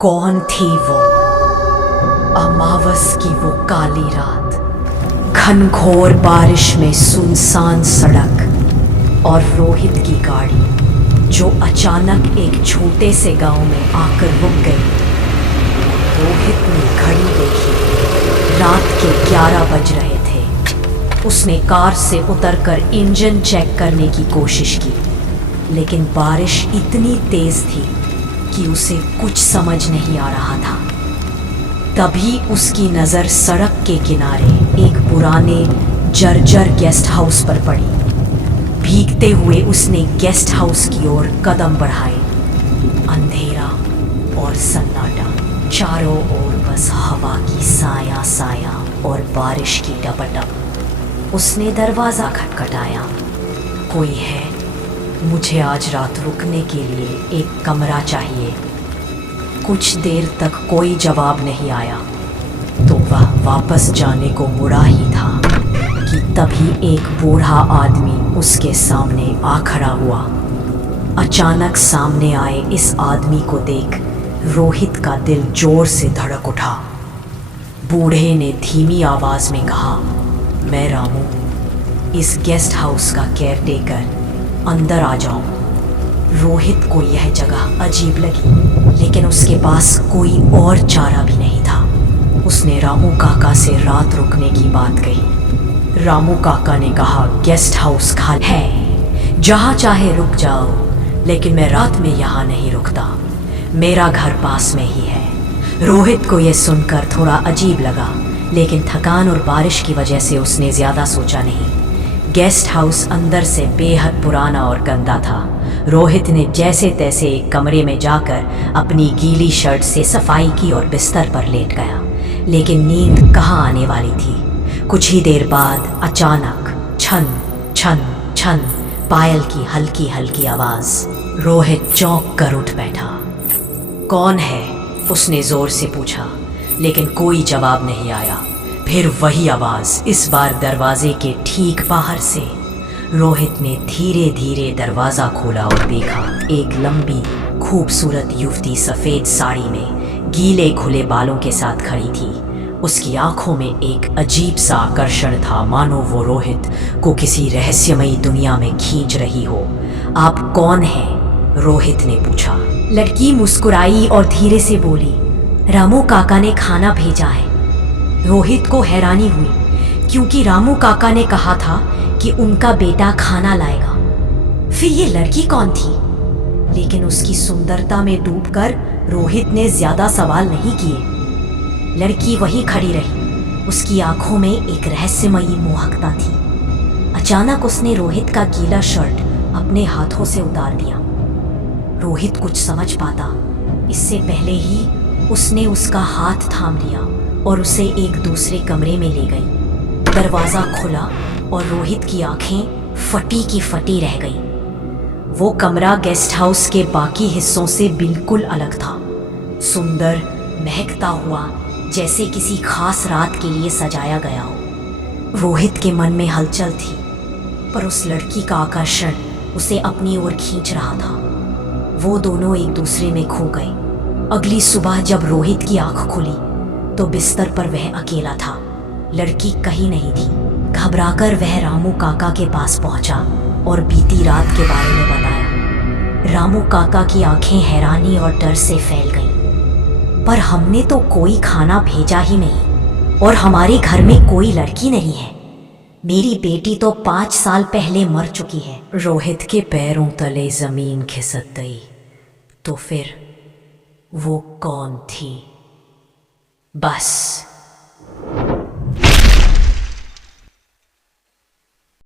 कौन थी वो अमावस की वो काली रात, घनघोर बारिश में सुनसान सड़क और रोहित की गाड़ी जो अचानक एक छोटे से गांव में आकर रुक गई। रोहित ने घड़ी देखी, रात के 11 बज रहे थे। उसने कार से उतरकर इंजन चेक करने की कोशिश की, लेकिन बारिश इतनी तेज थी कि उसे कुछ समझ नहीं आ रहा था। तभी उसकी नज़र सड़क के किनारे एक पुराने जर्जर गेस्ट हाउस पर पड़ी। भीगते हुए उसने गेस्ट हाउस की ओर कदम बढ़ाए। अंधेरा और सन्नाटा, चारों ओर बस हवा की साया साया और बारिश की टपटप। उसने दरवाज़ा खटखटाया। कोई है? मुझे आज रात रुकने के लिए एक कमरा चाहिए। कुछ देर तक कोई जवाब नहीं आया, तो वह वापस जाने को मुड़ा ही था कि तभी एक बूढ़ा आदमी उसके सामने आ खड़ा हुआ। अचानक सामने आए इस आदमी को देख रोहित का दिल जोर से धड़क उठा। बूढ़े ने धीमी आवाज़ में कहा, मैं रामू, इस गेस्ट हाउस का केयरटेकर, अंदर आ जाओ। रोहित को यह जगह अजीब लगी, लेकिन उसके पास कोई और चारा भी नहीं था। उसने रामू काका से रात रुकने की बात कही। रामू काका ने कहा, गेस्ट हाउस खाली है, जहाँ चाहे रुक जाओ, लेकिन मैं रात में यहाँ नहीं रुकता। मेरा घर पास में ही है। रोहित को यह सुनकर थोड़ा अजीब लगा, लेकिन थकान और बारिश की वजह से उसने ज़्यादा सोचा नहीं। गेस्ट हाउस अंदर से बेहद पुराना और गंदा था। रोहित ने जैसे तैसे एक कमरे में जाकर अपनी गीली शर्ट से सफाई की और बिस्तर पर लेट गया, लेकिन नींद कहाँ आने वाली थी। कुछ ही देर बाद अचानक छन छन छन पायल की हल्की हल्की आवाज़। रोहित चौंक कर उठ बैठा। कौन है? उसने ज़ोर से पूछा, लेकिन कोई जवाब नहीं आया। फिर वही आवाज़, इस बार दरवाजे के ठीक बाहर से। रोहित ने धीरे धीरे दरवाज़ा खोला और देखा एक लंबी खूबसूरत युवती सफ़ेद साड़ी में गीले खुले बालों के साथ खड़ी थी। उसकी आंखों में एक अजीब सा आकर्षण था, मानो वो रोहित को किसी रहस्यमयी दुनिया में खींच रही हो। आप कौन हैं? रोहित ने पूछा। लड़की मुस्कुराई और धीरे से बोली, रामू काका ने खाना भेजा है। रोहित को हैरानी हुई, क्योंकि रामू काका ने कहा था कि उनका बेटा खाना लाएगा। फिर ये लड़की कौन थी? लेकिन उसकी सुंदरता में डूबकर रोहित ने ज्यादा सवाल नहीं किए। लड़की वहीं खड़ी रही। उसकी आंखों में एक रहस्यमयी मोहकता थी। अचानक उसने रोहित का गीला शर्ट अपने हाथों से उतार दिया। रोहित कुछ समझ पाता इससे पहले ही उसने उसका हाथ थाम लिया और उसे एक दूसरे कमरे में ले गई। दरवाज़ा खुला और रोहित की आंखें फटी की फटी रह गईं। वो कमरा गेस्ट हाउस के बाकी हिस्सों से बिल्कुल अलग था। सुंदर, महकता हुआ, जैसे किसी खास रात के लिए सजाया गया हो। रोहित के मन में हलचल थी, पर उस लड़की का आकर्षण उसे अपनी ओर खींच रहा था। वो दोनों एक दूसरे में खो गए। अगली सुबह जब रोहित की आंख खुली तो बिस्तर पर वह अकेला था। लड़की कहीं नहीं थी। घबराकर वह रामू काका के पास पहुंचा और बीती रात के बारे में बताया। रामू काका की आंखें हैरानी और डर से फैल गईं। पर हमने तो कोई खाना भेजा ही नहीं, और हमारे घर में कोई लड़की नहीं है। मेरी बेटी तो 5 साल पहले मर चुकी है। रोहित के पैरों तले जमीन खिसक गई। तो फिर वो कौन थी? बस